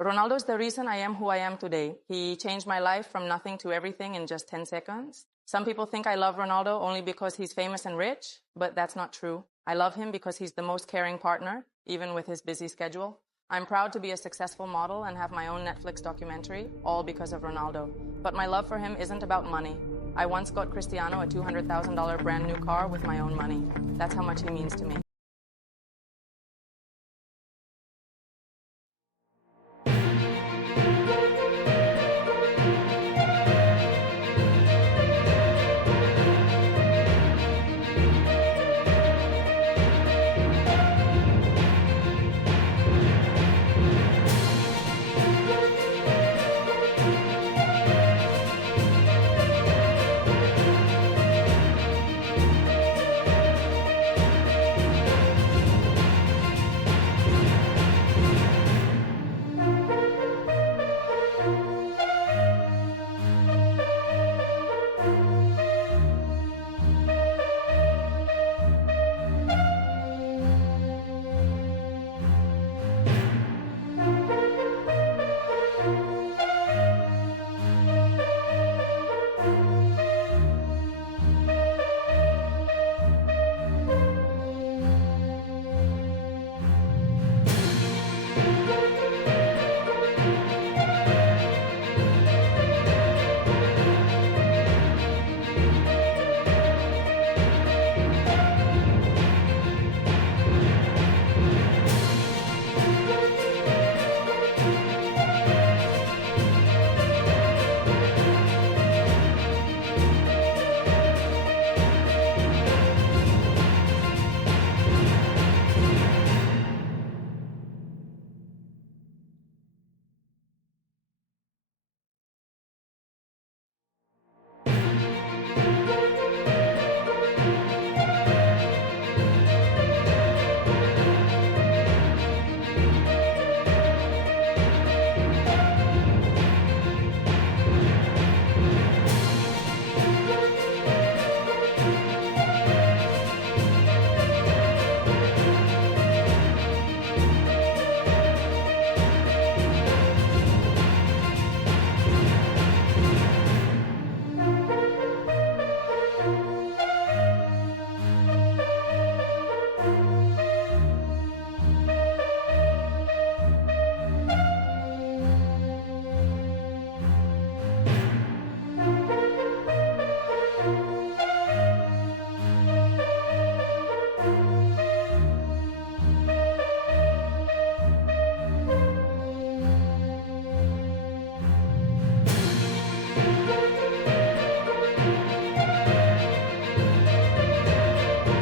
Ronaldo is the reason I am who I am today. He changed my life from nothing to everything in just 10 seconds. Some people think I love Ronaldo only because he's famous and rich, but that's not true. I love him because he's the most caring partner, even with his busy schedule. I'm proud to be a successful model and have my own Netflix documentary, all because of Ronaldo. But my love for him isn't about money. I once got Cristiano a $200,000 brand new car with my own money. That's how much he means to me.